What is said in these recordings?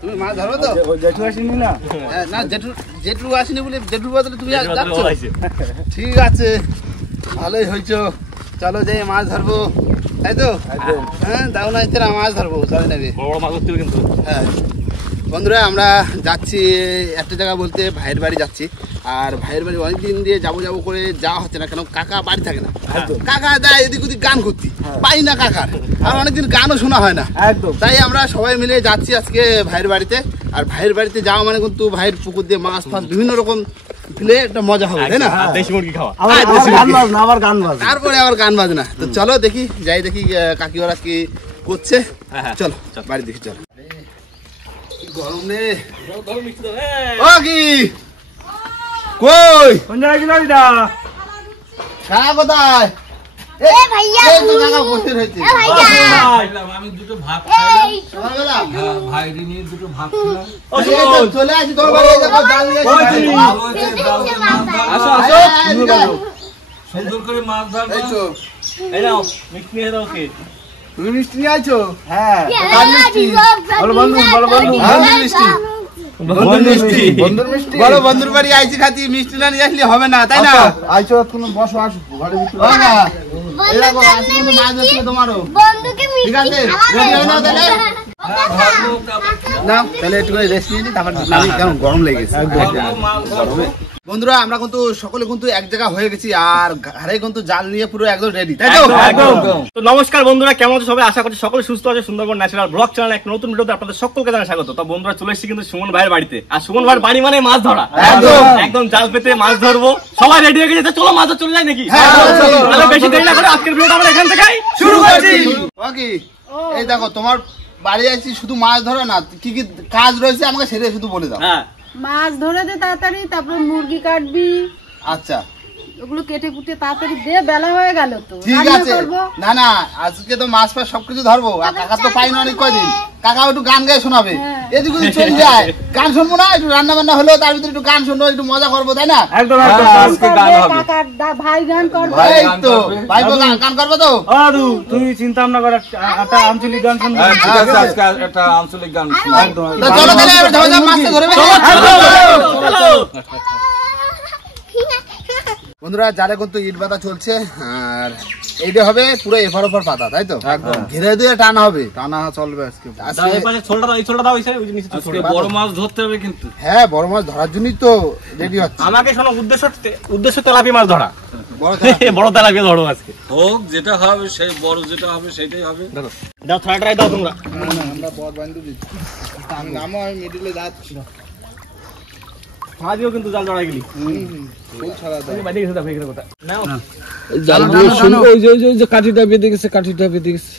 তুমি মাছ ধরো তো? জেঠু আসেনি না? না, জেঠু আসেনি বলে জেঠুর বদলে তুমি যাচ্ছ? ঠিক আছে, ভালোই হয়েছো। চলো যাই মাছ ধরবো, তাই তো? হ্যাঁ, দাও না এতে মাছ ধরবো, চলে নেবে। হ্যাঁ বন্ধুরা, আমরা যাচ্ছি একটা জায়গা বলতে ভাইয়ের বাড়ি যাচ্ছি। আর ভাইয়ের বাড়ি অনেকদিন দিয়ে যাবো যাবো করে যাওয়া হচ্ছে না, কেন কাকা বাড়ি থাকে না। কাকা দেয় এদিক ওদিক গান করতে, পাই না কাকার, আর অনেকদিন গানও শোনা হয় না। তাই আমরা সবাই মিলে যাচ্ছি আজকে ভাইয়ের বাড়িতে। আর ভাইয়ের বাড়িতে যাওয়া মানে কিন্তু ভাইয়ের পুকুর দিয়ে মাছ ফাছ বিভিন্ন রকম ফেলে একটা মজা হবে, তাই না? তারপরে আবার গান বাজনা। তো চলো দেখি, যাই দেখি কাকি ওরা কি করছে। চলো বাড়ি দেখি, চলো। গরম রে, ও কি কই কোন জায়গায় গেল এটা? কাকা কোথায়? এ ভাইয়া, এই তো কাকা বসে রয়েছে। এ ভাইয়া, আমি দুটো ভাত খাই সকালবেলা। ভাই নিয়ে দুটো ভাত খেলাম। ও চলে আসি তোর বাড়ি, দেখো জাল নিয়ে আসো। আসো সুন্দর করে মাছ ধরবা। এই তো, এই নাও মিষ্টি নিয়ে দাও। কে তুমি মিষ্টি নিয়ে আইছো? হ্যাঁ, কার মিষ্টি? বলো বন্ধু, বলো বন্ধু। বন্ধুর মিষ্টি, বন্ধুর মিষ্টি, বন্ধুর মিষ্টি। বলো বন্ধুর বাড়ি আইছি, খাতি মিষ্টি না নিয়ে আসলে হবে না, তাই না? আইছো তুমি বসো, আসো ঘরে ভিতরে। না এই দেখো আজকে কিন্তু মাছ হচ্ছে তোমারও। বন্ধুকে মিষ্টি, ঠিক আছে? রেডি হও না তাহলে? না তাহলে একটু রেস্ট নিয়ে নি, তারপর আমি কেমন গরম লেগেছে। বন্ধুরা, আমরা কিন্তু সকলে কিন্তু এক জায়গা হয়ে গেছি, আর ঘরে কিন্তু জাল নিয়ে পুরো একদম রেডি, তাই তো? তো নমস্কার বন্ধুরা, কেমন আছো সবাই? আশা করছি সকলে সুস্থ আছে। সুন্দরবন ন্যাচারাল ব্লগ চ্যানেল এক নতুন ভিডিওতে আপনাদের সকলকে জানাই স্বাগত। তো বন্ধুরা, চলে এসেছি কিন্তু সুমন ভাইয়ের বাড়িতে। আর সুমন ভাইয়ের বাড়ি মানে মাছ ধরা, একদম জাল পেতে মাছ ধরবো। সবাই রেডি হয়ে গেছে, চলো মাছ চলে যায় নাকি? তাহলে বেশি দেরি না করে আজকের ভিডিওটা আমরা এখান থেকেই শুরু করছি। ওকে, এই দেখো তোমার বাড়ি আইছি, শুধু মাছ ধরা না, কি কি কাজ রয়েছে আমাকে সেটা শুধু বলে দাও। হ্যাঁ, মাছ ধরে দে তাড়াতাড়ি, তারপর মুরগি কাটবি। আচ্ছা, ওগুলো কেটে কুটে তাড়াতাড়ি দে, বেলা হয়ে গেল তো। ঠিক আছে, না না আজকে তো মাছ ফাছ সবকিছু ধরবো। আর কাকা তো পাই না অনেক কয়দিন, কাকা একটু গান গায়ে শোনাবে। এদিকে চলে যায়, গান শুনবো না? একটু রান্না বান্না হলো, তার ভিতরে একটু গান শুনবো, একটু মজা করবো, তাই না? একদম ভাই গান করবে। এই তো ভাই গান করবো তো। তুমি চিন্তা ভাবনা করে একটা আঞ্চলিক গান শুনবে। একটা আঞ্চলিক গান একদম। চলো তাহলে মাছটা ধরবে। বন্ধুরা, যারা কিন্তু ইট বাঁধা চলছে, আর এইটা হবে পুরো এফার ওফার পাতা, তাই তো? একদম ঘিরে দিয়ে টানা হবে, টানা চলবে আজকে। বড় মাছ ধরতে হবে কিন্তু। হ্যাঁ, বড় মাছ ধরার জন্যই তো রেডি হচ্ছে। আমাকে শোনো, উদ্দেশ্য তেলাপি মাছ ধরা। বড় তেলাপি ধরো আজকে। হোক যেটা হবে, সেই বড় যেটা হবে সেটাই হবে। দাও ছড়াটাই দাও তোমরা। আমরা বড় বান্ধব দিচ্ছি, নামও আমি মিডিলে যাচ্ছি। ছাড়িও কিন্তু জাল জড়াই গেলি। ফুল ছাড়া দাও। বাইরে গেছে দেখো এখানে কথা। নাও জালগুলো শুন, ওই যে কাঠিটা বেঁধে গেছে, কাঠিটা বেঁধে গেছে।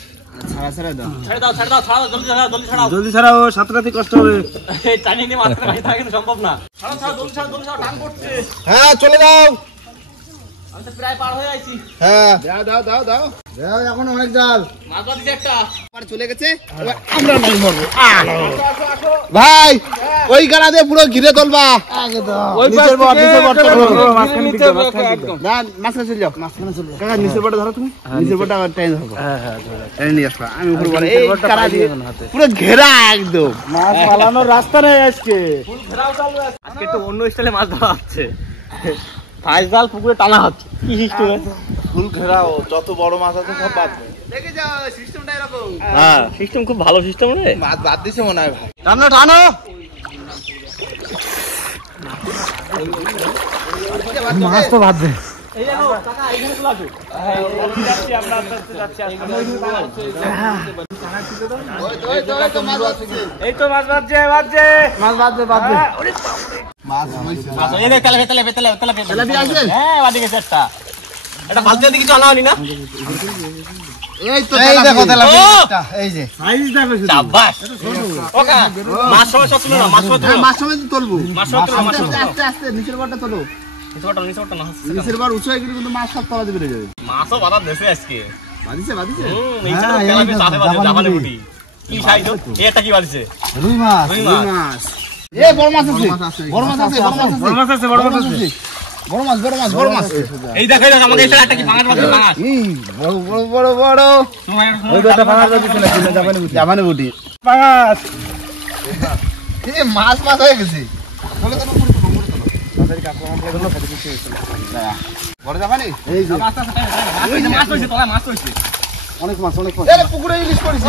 ছাড়া দাও, ছাড়া দাও, জলদি ছাড়াও, জলদি ছাড়াও, সাঁতরাতে কষ্ট হবে। এই টানি নিয়ে মাছ ধরা কিন্তু সম্ভব না। ছাড়াও, জলদি ছাড়াও, টান পড়ছে। হ্যাঁ চলে যাও, আমি তো প্রায় পার হয়ে আইছি। হ্যাঁ দাও এখন অনেক জাল মাছ ধরছি একটা পারে চলে গেছে, আমরা মাছ মারবো। ভাই ওই গাড়া দিয়ে পুরো ঘিরে তুলবা। ওই নিচের বট মাঝখানে একদম না, মাঝখানে চলে যাও, মাঝখানে চলে যাও। কাকা নিচের বটটা ধরো, তুমি নিচের বটটা টাইম ধরো। হ্যাঁ টাইম নিয়ে আসবা, আমি উপরে বলে এই গাড়া দিয়ে পুরো ঘেরা একদম। মাছ পালানোর রাস্তা নেই আজকে, ফুল ঘেরাও চালু আছে। আজকে তো অন্য স্টাইলে মাছ ধরা হচ্ছে। ফাইজ জাল পুকুরে টানা হচ্ছে। কি সিস্টেম? ফুল ঘেরাও, যত বড় মাছ আছে সব বাদ দে। দেখে যাও সিস্টেমটা এরকম। হ্যাঁ, সিস্টেম খুব ভালো সিস্টেম রে। মাছ বাদ দিছে মনে হয় ভাই। টানো মাছ তো বাদ দে। এই দেখো কাকা এখানে চলে আসো। যাচ্ছি আমরা যাচ্ছি ওই তো মাছ আছে। এই তো মাছ বাজছে মাছ বাদ দে ওরে মাছ হইছে। মাছ এই দেখ তেলাপি আছে। হ্যাঁ বাদি গেছে একটা। এটা বালতি দিয়ে কিছু আনা হয়নি না? এই তো দেখো তেলাপি একটা, এই যে সাইজ দেখো শুধু। শাবাশ। ওকা মাছ সময় সব তুলো না, মাছ সময় তুলো। মাছ সময় তো তুলবো। মাছ সময় তুলো, মাছ আস্তে নিচের বড়টা তোলো। নিচেরটা না। নিচের বড় উঁচু হয়ে গেলে কিন্তু মাছ সব তলা দিয়ে বেরিয়ে যাবে। মাছও বাধা দেশে আজকে। বাদিছে এই ছোট তেলাপি সাথে বাজে জাপানি মুটি। কি সাইজ? এটা কি বাজছে? রুই মাছ। এ বড় মাছ আছে। বড় মাছ বড় মাছ বড় মাছ এই দেখো আমাকে এসে একটা কি পাঙাশ মাছ পাঙাশ বড় বড় বড় বড় ওই দুটো পাঙাশ দিছিল জাপানি বুটি পাঙাশ এই মাছ মাছ হয়ে গেছে বলে তো বড় জাপানি এই যে মাছ হইছে তোলা মাছ হইছে অনেক মাছ এই পুকুরে ইলিশ করেছে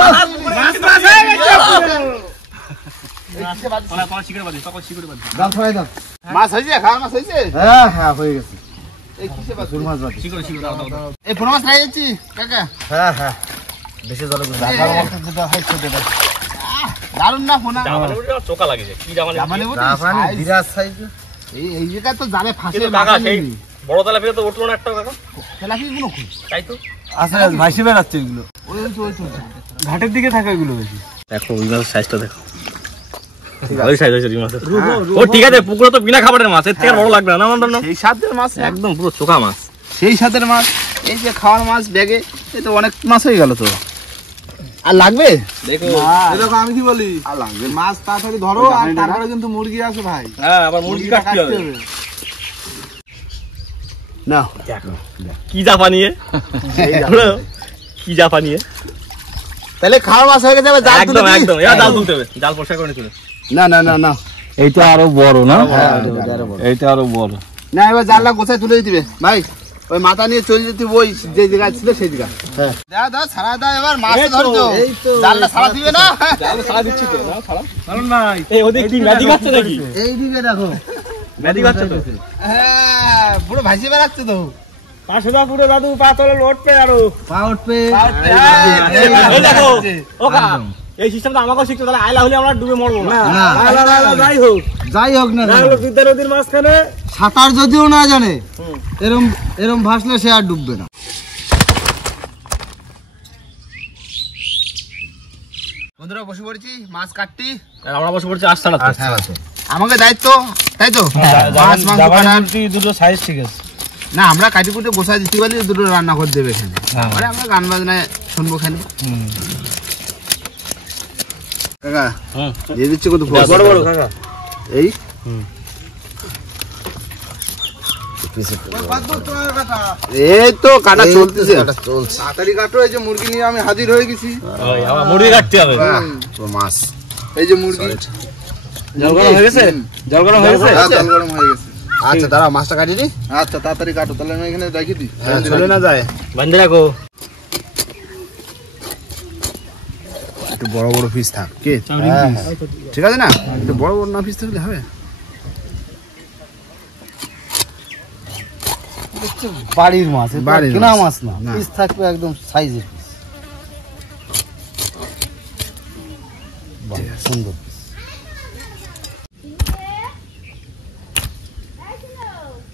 মাছ মাছ হয়ে গেছে মাছ হয়েছে খাওয়ার মাছ হয়েছে হ্যাঁ হ্যাঁ হয়ে গেছে এই কিসে মাছ মাছ বাকি এই পোনা মাছ খাই যাচ্ছি কাকা হ্যাঁ হ্যাঁ বেশি জলে দারুন না পোনা চোকা লাগেছে কি জামানে বিরাট সাইজ এই জায়গা তো জালে ফাঁসে বড় তেলাপিয়া তো উঠলো না একটা কাকা তেলাপিয়া গুলো খুব তাই তো আসলে ভাসি বেড়াচ্ছে এগুলো ওই ঘাটের দিকে থাকে এগুলো বেশি দেখো ওই মাছের সাইজটা দেখো ভালোই সাইজ হয়েছে মাছের ও ঠিক আছে পুকুরে তো বিনা খাবারের মাছ এর থেকে বড় লাগবে না আমার জন্য সেই স্বাদের মাছ একদম পুরো চোকা মাছ সেই স্বাদের মাছ এই যে খাওয়ার মাছ ব্যাগে এই তো অনেক মাছ হয়ে গেল তো আর লাগবে দেখো দেখো আমি কি বলি আর লাগবে মাছ তাড়াতাড়ি ধরো আর তারপরে কিন্তু মুরগি আছে ভাই হ্যাঁ আবার মুরগি কাটতে হবে না দেখো কি জাপানি কি জাপানি তাহলে খাওয়ার মাছ হয়ে গেছে এবার জাল তুলে একদম একদম এবার জাল তুলতে হবে জাল পরিষ্কার করে তুলে না না না না এইটা আরো বড় না এইটা আরো বড় না এবার জালটা গোছায় তুলে দিবে ভাই ওই মাথা নিয়ে চলে যেতে ওই যে জায়গা ছিল সেই জায়গা হ্যাঁ দাও দাও ছাড়া দাও এবার মাছ ধরছো জালটা ছাড়া দিবে না জাল ছাড়া দিচ্ছি তো না ছাড়া কারণ ভাই এই ওদিক কি ম্যাজিক আছে নাকি এই দিকে দেখো ম্যাজিক আছে তো হ্যাঁ পুরো ভাসি বেড়াচ্ছে তো পাশে দা পুরো দাদু পা তোলে উঠবে আরো পা উঠবে এই দেখো ওকা এই সিস্টেমটা আমাকেও শিখতে তাহলে আইলা হলে আমরা ডুবে মরবো না যাই হোক না বিদ্যা নদীর মাঝখানে সাঁতার যদিও না জানে এরম এরম ভাসলে সে আর ডুববে না বন্ধুরা বসে পড়েছি মাছ কাটতি আমরা বসে পড়ছি আস্তা না আমাকে দায়িত্ব তাই তো মাছ মাংস কাটার দুটো সাইজ ঠিক আছে না আমরা কাটি কুটে গোসা দিতে পারি দুটো রান্না করে দেবে এখানে মানে আমরা গান বাজনায় শুনবো এখানে কাকা দিয়ে দিচ্ছে কত বড় বড় কাকা এই এই তো কাটা চলতেছে তাড়াতাড়ি কাটো এই যে মুরগি নিয়ে আমি হাজির হয়ে গেছি আমার মুরগি কাটতে হবে মাছ এই যে মুরগি জল গরম হয়ে গেছে জল গরম হয়ে গেছে জল গরম হয়ে গেছে আচ্ছা দাঁড়াও মাছটা কাটি নি আচ্ছা তাড়াতাড়ি কাটো তাহলে আমি এখানে রেখে দিই চলে না যায় বান্ধে রাখো একটু বড় বড় পিস থাক কে ঠিক আছে না একটু বড় বড় না পিস থাকলে হবে বাড়ির মাছ বাড়ির কেনা মাছ না না। পিস থাকবে একদম সাইজের পিস সুন্দর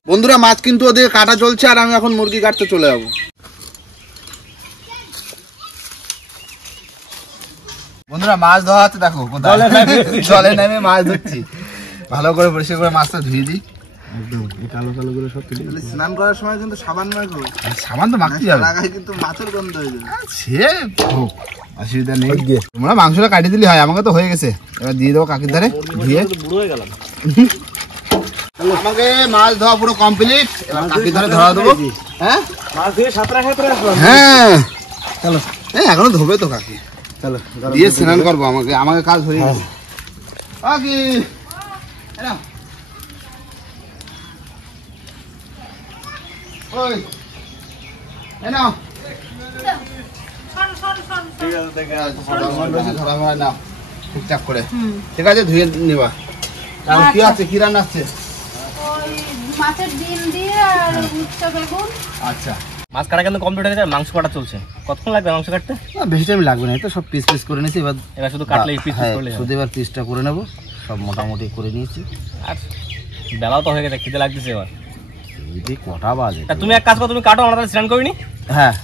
বন্ধুরা মাছ কিন্তু ওদের কাটা চলছে আর আমি এখন মুরগি কাটতে চলে যাবো বন্ধুরা মাছ ধোয়া হচ্ছে দেখো জলে নেমে মাছ ধরছি ভালো করে পরিষ্কার করে মাছটা ধুয়ে দিই কালো কালো করে সব কেটে স্নান করার সময় কিন্তু সাবান মাখো সাবান তো মাখতে যাবে কিন্তু মাছের গন্ধ হয়ে যাবে সে হোক অসুবিধা নেই তোমরা মাংসটা কাটিয়ে দিলে হয় আমাকে তো হয়ে গেছে এবার দিয়ে দেবো কাকির ধারে ধুয়ে বুড়ো হয়ে গেলাম আমাকে মাছ ধোয়া পুরো কমপ্লিট এবার কাকির ধারে ধরা দেবো হ্যাঁ মাছ দিয়ে সাঁতরা খাতরা আসলাম হ্যাঁ চলো হ্যাঁ এখনো ধোবে তো কাকি চলো দিয়ে স্নান করবো আমাকে আমাকে কাজ হয়ে গেছে কাকি ওই নাও ঠিকঠাক করে ঠিক আছে ধুয়ে নিবা কি আছে কি রান্না আছে মাছের ডিম দিয়ে আর উচ্চ বেগুন আচ্ছা মাছ কাটা কিন্তু কমপ্লিট হয়ে গেছে মাংস কাটা চলছে কতক্ষণ লাগবে মাংস কাটতে বেশি টাইম লাগবে না, এটা সব পিস পিস করে নিয়েছি এবার এবার শুধু কাটলে পিস হ্যাঁ, করলে শুধু এবার পিসটা করে নেব, সব মোটামুটি করে নিয়েছি। আর বেলাও তো হয়ে গেছে, খিদে লাগতেছে এবার। এই কটা বাজে? তা তুমি এক কাজ করো, তুমি কাটো, আমরা তাহলে স্নান করিনি। হ্যাঁ,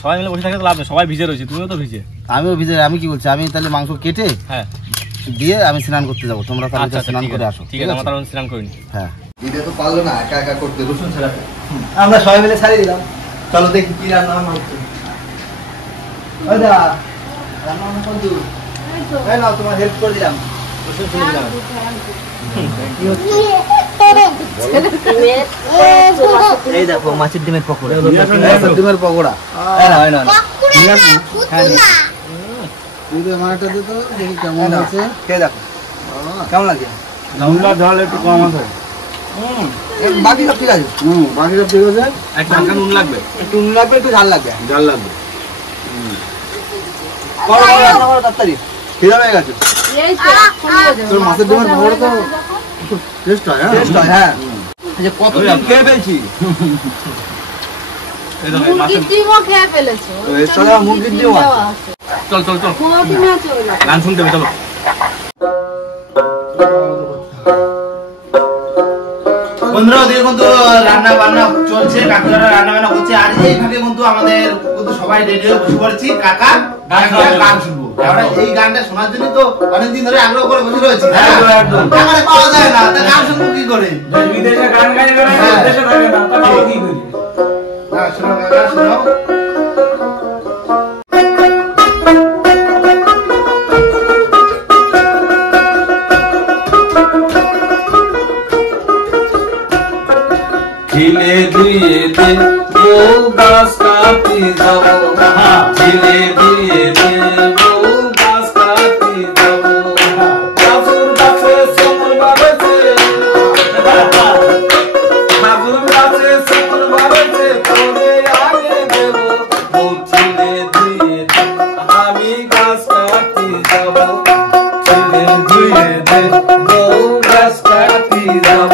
সবাই মিলে বসে থাকতে তো লাভ নেই, সবাই ভিজে রয়েছে, তুমিও তো ভিজে। আমিও ভিজে। আমি কি বলছি, আমি তাহলে মাংস কেটে হ্যাঁ দিয়ে আমি স্নান করতে যাবো, তোমরা তাহলে আচ্ছা স্নান করে আসো। ঠিক আছে, আমরা তাহলে স্নান করিনি। হ্যাঁ, এটা তো পারলো না একা একা করতে, রসুন ছাড়া। আমরা সবাই মিলে ছাড়িয়ে দিলাম। চলো দেখি কি রান্না হচ্ছে। ওই দা রান্না বান্না কত দূর? এই নাও, তোমার হেল্প করে দিলাম। রসুন ছেড়ে দিলাম। কি হচ্ছে? এই দেখো মাছের ডিমের পকোড়া। ডিমের পকোড়া। হ্যাঁ না মাছটা দিতে দেখি কেমন আছে। খেয়ে দেখো কেমন লাগে। লঙ্কা ঝাল একটু কম আছে। বাকি সব ঠিক আছে। বাকি সব ঠিক আছে। একটা নুন লাগবে, একটু নুন লাগবে, একটু ঝাল লাগবে। ঝাল লাগবে। তাড়াতাড়ি খিদে হয়ে গেছে। তোর মাছের ডিমের পকোড়া তো টেস্ট হয়। টেস্ট হয় হ্যাঁ। যে কতদিন খেয়ে ফেলছি। মুরগির ডিমও খেয়ে ফেলেছো। এর সাথে মুরগির ডিম আছে। চল চল চল পুরোটি না চলে গান শুনতে হবে, চলো। বন্ধুরা ওদিকে কিন্তু রান্না বান্না চলছে, কাকুরা রান্না বান্না করছে, আর এই ভাগে কিন্তু আমাদের কিন্তু সবাই রেডি হয়ে বসে পড়েছি। কাকা গান শুনবো। আমরা এই গানটা শোনার জন্য তো অনেকদিন ধরে আগ্রহ করে বসে রয়েছি। একদম পাওয়া যায় না, তা গান শুনবো কি করে? বিদেশে গান গাই করে দেশে থাকে না, তা পাবো কি করি? শোনো কাকা শোনো। ছিলে দুয়ে দে বউ গাছ কাটি যাব, ছিলে দুয়ে দে বউ গাছ কাটি যাব, গাছুর গাছে সমর বাড়েছে, গাছুর গাছে সমর বাড়েছে, তোরে আগে দেব বউ, ছিলে দুয়ে দে আমি গাছ কাটি যাব, ছিলে দুয়ে দে বউ গাছ কাটি যাব।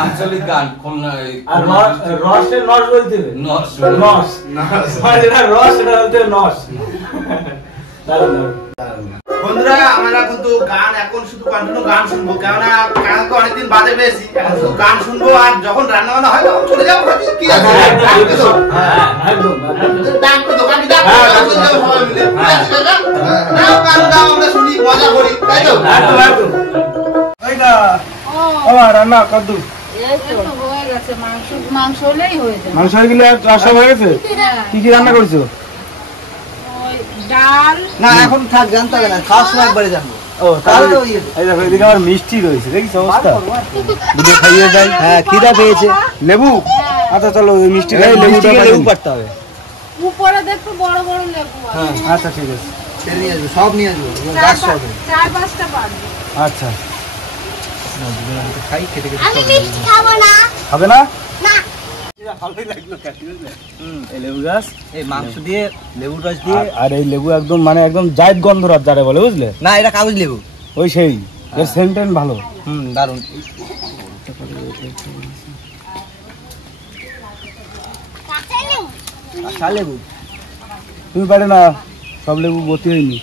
আঞ্চলিক গান আর রসের নস বলতে হবে, নস নস নস, রস এটা বলতে নস। দারুণ দারুণ। বন্ধুরা আমরা কিন্তু গান এখন শুধু কন্টিনিউ গান শুনবো, কেননা কালকে অনেকদিন বাদে পেয়েছি, এখন শুধু গান শুনবো আর যখন রান্না বান্না হয় তখন চলে যাবো। কি আছে দোকান সবাই মিলে গান গাও, আমরা শুনি মজা করি, তাই তো? রান্না কত হয়ে গেছে, মাংস হলেই হয়ে যাবে। মাংস হয়ে গেলে আর সব হয়ে গেছে? কি কি রান্না করছো? ডাল না এখন থাক, জানতে হবে না, খাওয়ার সময় একবারে জানবো। ও তাহলে এই দেখো এদিকে আমার মিষ্টি রয়েছে, দেখিস অবস্থা। দুটো খাইয়ে যাই। হ্যাঁ খিদা পেয়েছে। লেবু? আচ্ছা চলো ওই মিষ্টি খাই, লেবু লেবু পাড়তে হবে। উপরে দেখো বড় বড় লেবু আছে। হ্যাঁ আচ্ছা ঠিক আছে, নিয়ে আসবো, সব নিয়ে আসবো, গাছ সব। 4-5টা পারবে। আচ্ছা। খাই খেতে খেতে আমি মিষ্টি খাবো না। হবে না? না। এই লেবু গাছ, এই মাংস দিয়ে লেবুর রস দিয়ে। আর এই লেবু একদম মানে একদম জায়দ গন্ধরাজ যারে বলে, বুঝলে? না এটা কাগজ লেবু। ওই সেই এর সেন্টেন ভালো। দারুন। কাঁচা লেবু তুমি পারে না, সব লেবু বতি হয়নি।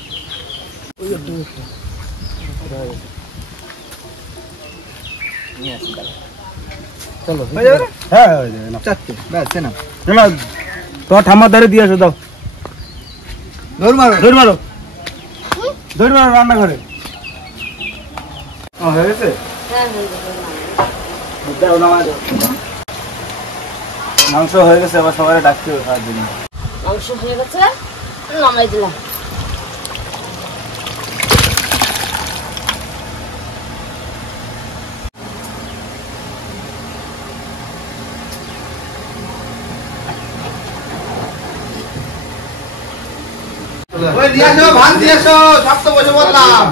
চলো হ্যাঁ হয়ে যাবে না। চারটে ব্যাস না। চলো তোমার ঠাম্মার ধারে দিয়ে আসো, দাও ধর মারো। ধরে মারো, ধরে মারো রান্নাঘরে। হয়ে গেছে? মাংস হয়ে গেছে, আবার সবাই ডাকতে হবে খাওয়ার জন্য। মাংস হয়ে গেছে, নামাই দিলাম। ওই দিয়ে আসো, ভাত দিয়ে আসো, সব তো বসে বললাম।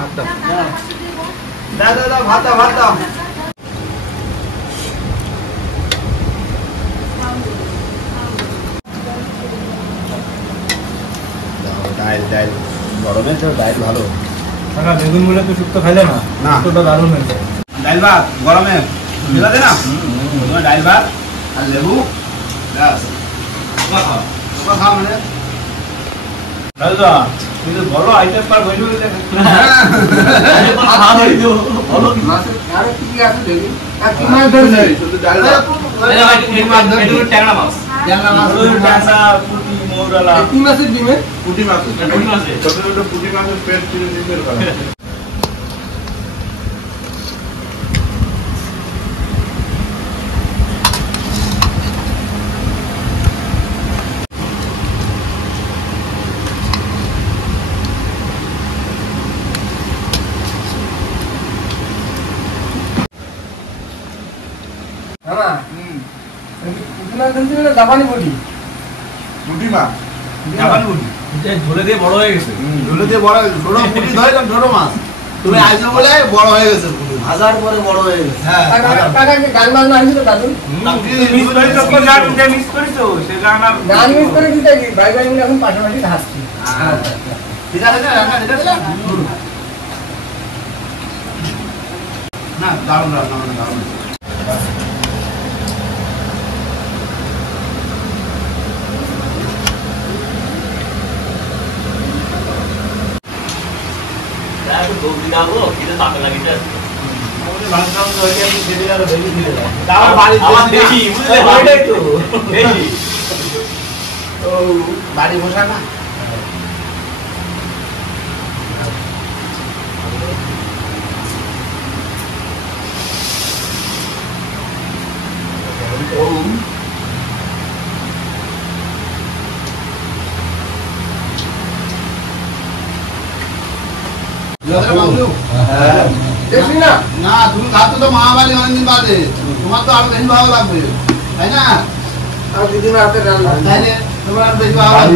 দাও দাও দাও, ভাত দাও, ভাত দাও। ডাল ডাল গরমে তো ডাল ভালো। বেগুন মুড়ে তো শুক্তো খাইলে না, না। শুক্তোটা দারুণ হয়েছে। ডাল ভাত গরমে মিলা দে না, ডাল ভাত আর লেবু ব্যাস। তোমরা খাও মানে দাদা তুমি তো বলো আইটেম পার বইলো বলো। আরে কি কি আছে দেখি। কি মাছ মাছ ধরছে? ধরছে? শুধু ডাল ভাত। ট্যাংরা মাছ। জানলা মাছ। টাকা পুঁটি মৌরালা। কি মাছের ডিমে? পুঁটি মাছ। ছোট ছোট পুঁটি মাছের পেট চিড়ে চিড়ে করা। জাপানি পুঁটি। পুঁটি মাছ। জাপানি পুঁটি। ঝোলে দিয়ে বড় হয়ে গেছে। ঝোলে দিয়ে বড় ছোট পুঁটি ধরলাম, ছোট মাছ। তুমি আইছো বলে বড় হয়ে গেছে পুঁটি। হাজার পরে বড় হয়ে গেছে। হ্যাঁ। গান বাজনা হয়েছিল দাদু। মিস করেছো তো, গান যে মিস করেছো সে গান আর গান মিস করে দিতে কি ভাই ভাই মিলে এখন পাশাপাশি হাসছি। ঠিক আছে না, রান্না এটা দিলাম। না দারুণ রান্না, মানে দারুণ। বাড়ি বসা না। না তুমি খাচ্ছ তো মহাবাড়ি অনেকদিন বাদে, তোমার তো আরো বেশি ভালো লাগবে, তাই না? আর দিদিমার হাতে রান্না। তাইলে তোমার আরো বেশি ভালো লাগবে।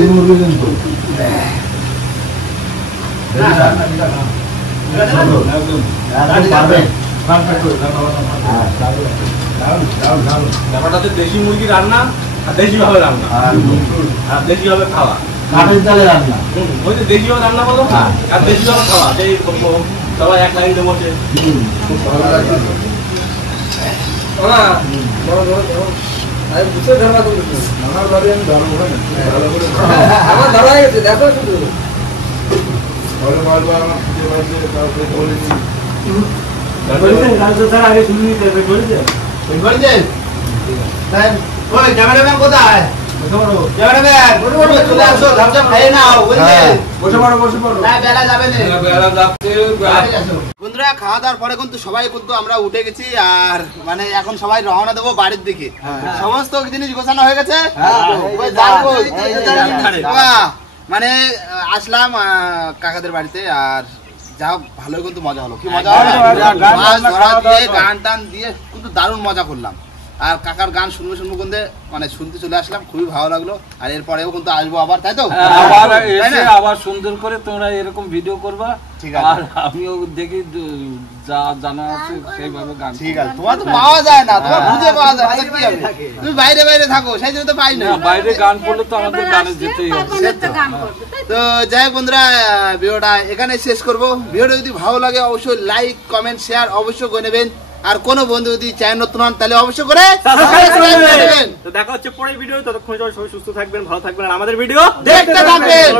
ব্যাপারটা দেশি মুরগি রান্না আর দেশি ভাবে রান্না আর দেশি ভাবে খাওয়া। কাঠের জালে রান্না। ওই যে দেশি ভাবে রান্না বলো আর দেশি ভাবে খাওয়া, সেই সবাই এক লাইনে বসে। আমার ধরা হয়ে গেছে, দেখো শুধু। ঘরে মারবো আমার খুঁজে পাচ্ছে কাউকে বলেছি ওই ক্যামেরাম্যান কোথায়? ক্যামেরাম্যান চলে আসো, ঝাপঝাপ খাইয়ে নাও, বুঝলে? বসে পড়ো না, বেলা যাবে না। বেলা যাচ্ছে বন্ধুরা, খাওয়া দাওয়ার পরে কিন্তু সবাই কিন্তু আমরা উঠে গেছি, আর মানে এখন সবাই রওনা দেবো বাড়ির দিকে। সমস্ত জিনিস গোছানো হয়ে গেছে। ওই যাবো, বাহ, মানে আসলাম কাকাদের বাড়িতে, আর যাও ভালোই কিন্তু মজা হলো। কি মজা হলো, মাছ ধরা দিয়ে গান টান দিয়ে কিন্তু দারুণ মজা করলাম। আর কাকার গান শুনবো কিন্তু মানে শুনতে চলে আসলাম, খুবই ভালো লাগলো। আর এরপরেও কিন্তু আসবো আবার, তাই তো? আবার সুন্দর করে তোমরা এরকম ভিডিও করবা। ঠিক আছে, আর আমিও দেখি যা জানা আছে সেইভাবে গান। ঠিক আছে, তোমার তো পাওয়া যায় না, তোমার খুঁজে পাওয়া যায় না, কি হবে? তুমি বাইরে বাইরে থাকো, সেই জন্য তো পাই না। বাইরে গান করলে তো আমাদের গানে যেতেই হবে। তো যাই হোক বন্ধুরা, ভিডিওটা এখানে শেষ করব। ভিডিওটা যদি ভালো লাগে অবশ্যই লাইক কমেন্ট শেয়ার অবশ্যই করে নেবেন। আর কোন বন্ধু যদি চ্যানেল নতুন হন তাহলে অবশ্যই করে সাবস্ক্রাইব করে নেবেন। তো দেখা হচ্ছে পরের ভিডিও, ততক্ষণ সবাই সুস্থ থাকবেন, ভালো থাকবেন, আর আমাদের ভিডিও দেখতে থাকবেন।